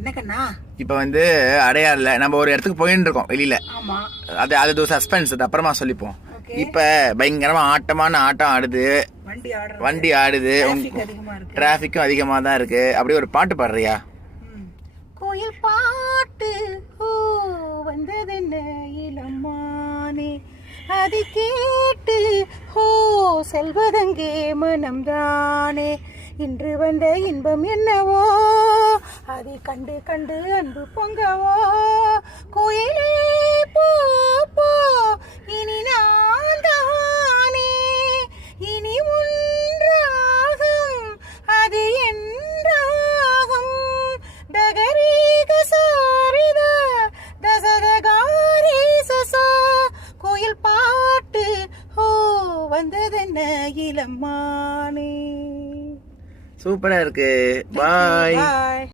என்ன கண்ணா? இப்ப வந்து அடையாறுல நம்ம ஒரு இடத்துக்கு போயிட்டு இருக்கோம் வெளியில. ஆமா. அது சஸ்பென்ஸ், அது அப்புறமா சொல்லிப்போம். இப்ப பயங்கரமா ஆட்டமான ஆட்டம் ஆடுது, வண்டி ஆடுது, டிராபிக்கும் அதிகமா தான் இருக்கு. அப்படியே ஒரு பாட்டு பாடுறியா? கோயில் பாட்டு ஓ வந்ததென்ன இளமானே, அது கேட்டு ஓ செல்வதங்கே மனம்தானே, இன்று வந்த இன்பம் என்னவோ அதை கண்டு கண்டு அன்பு பொங்கவோ, கோயிலே போ போ இனி நான் தானே, இனி ஒன்றாகும் அது என்றாகும், டகரீக சாரித தசதகாரி சசா, கோயில் பாட்டு ஓ வந்ததென்ன இளமானே. சூப்பரா இருக்கு. பாய்.